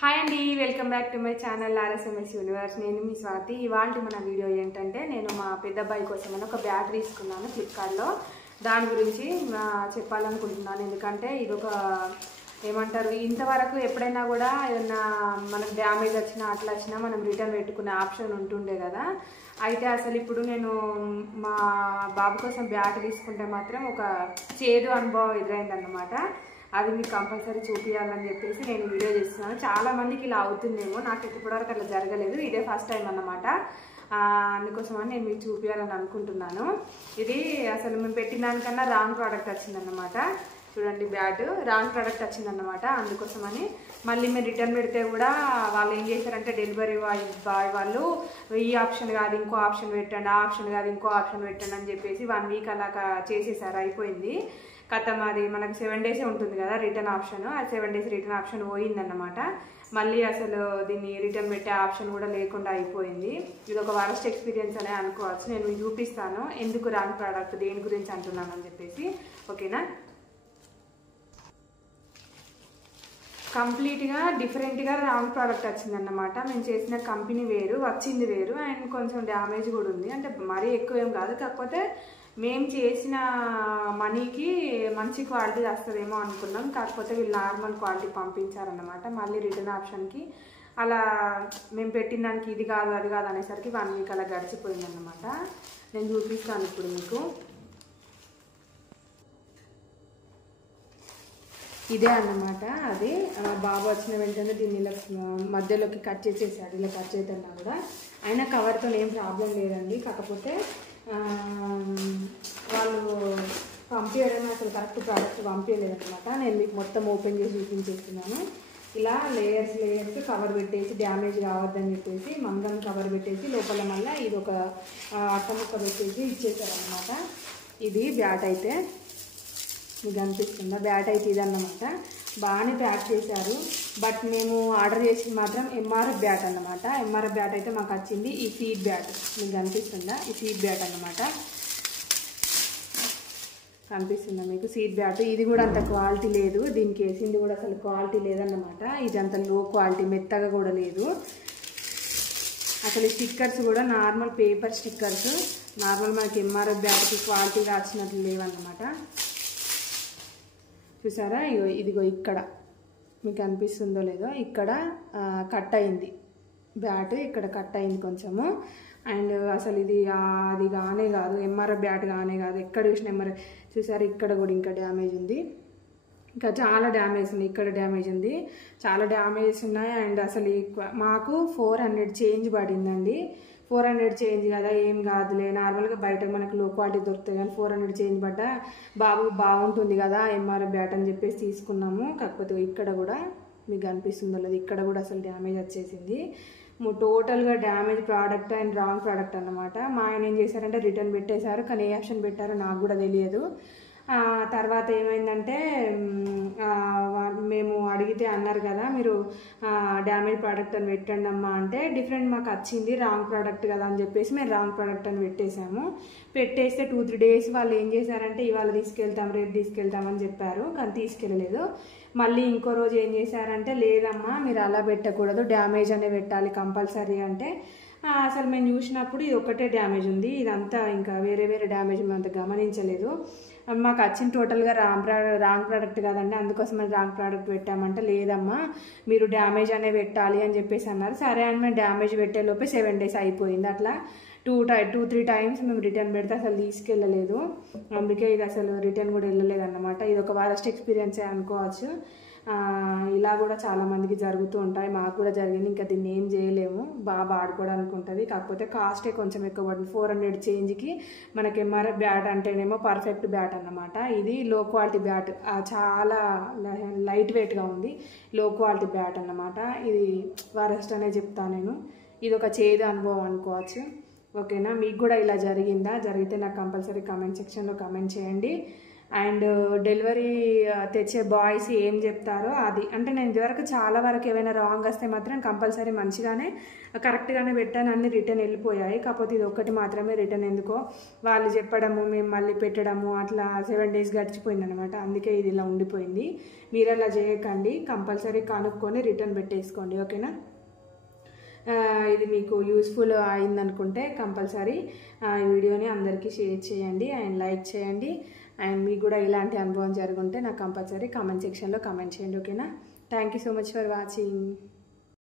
Hi అండి, welcome back to my channel RSMS universe. నేను మీ స్వాతి. ఇవాళ మన వీడియో ఏంటంటే, నేను మా పెద్ద అబ్బాయి కోసం ఒక బ్యాగ్ తీసుకున్నాను ఫ్లిప్కార్ట్లో. దాని గురించి చెప్పాలనుకుంటున్నాను. ఎందుకంటే ఇదొక ఏమంటారు, ఇంతవరకు ఎప్పుడైనా కూడా ఏదన్నా మనకు డ్యామేజ్ వచ్చినా అట్లా వచ్చినా మనం రిటర్న్ పెట్టుకునే ఆప్షన్ ఉంటుండే కదా. అయితే అసలు ఇప్పుడు నేను మా బాబు కోసం బ్యాగ్ తీసుకుంటే మాత్రం ఒక చేదు అనుభవం ఎదురైందన్నమాట. అది మీకు కంపల్సరీ చూపించాలని చెప్పేసి నేను వీడియో చేస్తున్నాను. చాలా మందికి ఇలా అవుతుందేమో, నాకు ఇప్పటివరకు అట్లా జరగలేదు. ఇదే ఫస్ట్ టైం అన్నమాట. అందుకోసమని నేను మీకు చూపించాలని అనుకుంటున్నాను. ఇది అసలు మేము పెట్టిన దానికన్నా రాంగ్ ప్రోడక్ట్ వచ్చిందన్నమాట. చూడండి, బ్యాట్ రాంగ్ ప్రోడక్ట్ వచ్చిందన్నమాట. అందుకోసమని మళ్ళీ మీరు రిటర్న్ పెడితే కూడా వాళ్ళు ఏం చేశారంటే, డెలివరీ బాయ్ వాళ్ళు ఈ ఆప్షన్ కాదు ఇంకో ఆప్షన్ పెట్టండి, ఆ ఆప్షన్ కాదు ఇంకో ఆప్షన్ పెట్టండి అని చెప్పేసి 1 వీక్ అలా చేసేసారు. అయిపోయింది కథం. అది మనకు 7 డేసే ఉంటుంది కదా రిటర్న్ ఆప్షన్. ఆ 7 డేస్ రిటర్న్ ఆప్షన్ పోయిందన్నమాట. మళ్ళీ అసలు దీన్ని రిటర్న్ పెట్టే ఆప్షన్ కూడా లేకుండా అయిపోయింది. ఇది ఒక వరస్ట్ ఎక్స్పీరియన్స్ అనే అనుకోవచ్చు. నేను మీకు చూపిస్తాను ఎందుకు రాంగ్ ప్రోడక్ట్, దేని గురించి అంటున్నాను అని చెప్పేసి. ఓకేనా, కంప్లీట్గా డిఫరెంట్గా రాంగ్ ప్రోడక్ట్ వచ్చిందన్నమాట. మేము చేసిన కంపెనీ వేరు, వచ్చింది వేరు, అండ్ కొంచెం డ్యామేజ్ కూడా ఉంది. అంటే మరీ ఎక్కువ ఏం కాదు, కాకపోతే మేము చేసిన మనీకి మంచి క్వాలిటీ వస్తుందేమో అనుకున్నాం. కాకపోతే వీళ్ళు నార్మల్ క్వాలిటీ పంపించారన్నమాట. మళ్ళీ రిటర్న్ ఆప్షన్కి అలా మేము పెట్టిన దానికి ఇది కాదు అది కాదు అనేసరికి 1 వీక్ అలా గడిచిపోయిందన్నమాట. నేను చూపిస్తాను ఇప్పుడు మీకు. ఇదే అన్నమాట. అది బాబు వచ్చిన వెంటనే దీన్ని ఇలా మధ్యలోకి కట్ చేసేసాడు. ఇలా కట్ చేద్దాం కూడా అయినా కవర్తో ఏం ప్రాబ్లం లేదండి. కాకపోతే వాళ్ళు పంపించడం అసలు కరెక్ట్ ప్రోడక్ట్ పంపించలేదన్నమాట. నేను మీకు మొత్తం ఓపెన్ చేసి చూపించేస్తున్నాను. ఇలా లేయర్స్ కవర్ పెట్టేసి డ్యామేజ్ కావద్దని చెప్పేసి మంగం కవర్ పెట్టేసి లోపల మళ్ళీ ఇది ఒక అట్టముక్క పెట్టేసి ఇచ్చేసారనమాట. ఇది బ్యాట్ అయితే మీకు అనిపిస్తుందా? బ్యాట్ అయితే ఇదన్నమాట. బాగానే ప్యాక్ చేశారు. బట్ మేము ఆర్డర్ చేసింది మాత్రం ఎంఆర్ఎఫ్ బ్యాట్ అన్నమాట. ఎంఆర్ఎఫ్ బ్యాట్ అయితే మాకు వచ్చింది ఈ ఫీడ్ బ్యాట్. మీకు కనిపిస్తుందా? ఈ ఫీడ్ బ్యాట్ అన్నమాట. కనిపిస్తుందా మీకు? Seat bat. ఇది కూడా అంత క్వాలిటీ లేదు. దీనికి వేసింది కూడా అసలు క్వాలిటీ లేదన్నమాట. ఇది అంత లో క్వాలిటీ, మెత్తగా కూడా లేదు అసలు. స్టిక్కర్స్ కూడా నార్మల్ పేపర్ స్టిక్కర్స్, నార్మల్ మనకి ఎంఆర్ఎఫ్ బ్యాట్కి క్వాలిటీగా వచ్చినట్లు లేవన్నమాట. చూసారా? ఇదిగో ఇక్కడ మీకు అనిపిస్తుందో లేదో, ఇక్కడ కట్ అయింది బ్యాట్, ఇక్కడ కట్ అయింది కొంచెము. అండ్ అసలు ఇది అది కానే కాదు, ఎంఆర్ఎఫ్ బ్యాట్ కానే కాదు. ఎక్కడ చూసిన ఎంఆర్ఎఫ్. చూసారా? ఇక్కడ కూడా ఇంకా డ్యామేజ్ ఉంది, ఇంకా చాలా డ్యామేజ్ ఉంది. ఇక్కడ డ్యామేజ్ ఉంది, చాలా డ్యామేజెస్ ఉన్నాయి. అండ్ అసలు మాకు 400 చేంజ్ పడిందండి. 400 చేంజ్ కదా, ఏం కాదులే, నార్మల్గా బయట మనకు లో క్వాలిటీ దొరుకుతాయి కానీ 400 చేంజ్ పడ్డా బాబు బాగుంటుంది కదా ఎంఆర్ఎఫ్ బ్యాట్ అని చెప్పేసి తీసుకున్నాము. కాకపోతే ఇక్కడ కూడా మీకు కనిపిస్తుందో లేదు, ఇక్కడ కూడా అసలు డ్యామేజ్ వచ్చేసింది. టోటల్గా damage product and wrong product అన్నమాట. మా ఆయన ఏం చేశారంటే రిటర్న్ పెట్టేశారు, కానీ ఏ ఆప్షన్ పెట్టారో నాకు కూడా తెలియదు. తర్వాత ఏమైందంటే, మేము అడిగితే అన్నారు కదా మీరు డ్యామేజ్ ప్రోడక్ట్ అని పెట్టండి అమ్మా అంటే, డిఫరెంట్ మాకు వచ్చింది రాంగ్ ప్రోడక్ట్ కదా అని చెప్పేసి మేము రాంగ్ ప్రోడక్ట్ అని పెట్టేశాము. పెట్టేస్తే 2-3 డేస్ వాళ్ళు ఏం చేశారంటే, ఇవాళ తీసుకెళ్తాం రేపు తీసుకెళ్తామని చెప్పారు, కానీ తీసుకెళ్ళలేదు. మళ్ళీ ఇంకో రోజు ఏం చేశారంటే, లేదమ్మా మీరు అలా పెట్టకూడదు, డ్యామేజ్ అనే పెట్టాలి కంపల్సరీ అంటే, అసలు మేము చూసినప్పుడు ఇది ఒకటే డ్యామేజ్ ఉంది, ఇదంతా ఇంకా వేరే డ్యామేజ్ మేము అంత గమనించలేదు. మాకు వచ్చిన టోటల్గా రాంగ్ ప్రోడక్ట్ కదండి, అందుకోసం మేము రాంగ్ ప్రోడక్ట్ పెట్టామంటే, లేదమ్మా మీరు డ్యామేజ్ అనే పెట్టాలి అని చెప్పేసి అన్నారు. సరే అని మేము డ్యామేజ్ పెట్టేలోపే 7 డేస్ అయిపోయింది. అట్లా 2-3 టైమ్స్ మేము రిటర్న్ పెడితే అసలు తీసుకెళ్ళలేదు. అందుకే ఇది అసలు రిటర్న్ కూడా వెళ్ళలేదు అన్నమాట. ఇది ఒక వరస్ట్ ఎక్స్పీరియన్సే అనుకోవచ్చు. ఇలా కూడా చాలా మందికి జరుగుతూ ఉంటాయి, మాకు కూడా జరిగింది. ఇంకా దీన్ని ఏం చేయలేము, బాగా ఆడుకోవడానికి ఉంటుంది. కాకపోతే కాస్టే కొంచెం ఎక్కువ పడుతుంది. 400 చేంజ్కి మనకి ఎంఆర్ఎఫ్ బ్యాట్ అంటేనేమో పర్ఫెక్ట్ బ్యాట్ అన్నమాట. ఇది లో క్వాలిటీ బ్యాట్, చాలా లైట్ వెయిట్గా ఉంది, లో క్వాలిటీ బ్యాట్ అన్నమాట. ఇది వరస్ట్ అనే చెప్తాను నేను. ఇది ఒక చేదు అనుభవం అనుకోవచ్చు. ఓకేనా? మీకు కూడా ఇలా జరిగిందా? జరిగితే నాకు కంపల్సరీ కామెంట్ సెక్షన్లో కామెంట్ చేయండి. అండ్ డెలివరీ తెచ్చే బాయ్స్ ఏం చెప్తారో అది. అంటే నేను ఇదివరకు చాలా వరకు ఏమైనా రాంగ్ వస్తే మాత్రం కంపల్సరీ మంచిగానే కరెక్ట్గానే పెట్టాను, అన్ని రిటర్న్ వెళ్ళిపోయాయి. కాకపోతే ఇది ఒక్కటి మాత్రమే రిటర్న్ ఎందుకో వాళ్ళు చెప్పడము మేము మళ్ళీ పెట్టడము అట్లా 7 days గడిచిపోయింది అనమాట. అందుకే ఇది ఇలా ఉండిపోయింది. మీరు అలా చేయకండి, కంపల్సరీ కనుక్కొని రిటర్న్ పెట్టేసుకోండి, ఓకేనా. ఇది మీకు యూస్ఫుల్ అయిందనుకుంటే కంపల్సరీ ఈ వీడియోని అందరికీ షేర్ చేయండి అండ్ లైక్ చేయండి. అండ్ మీకు కూడా ఇలాంటి అనుభవం జరుగుంటే నాకు కంపల్సరీ కామెంట్ సెక్షన్లో కామెంట్ చేయండి, ఓకేనా. Thank you so much for watching.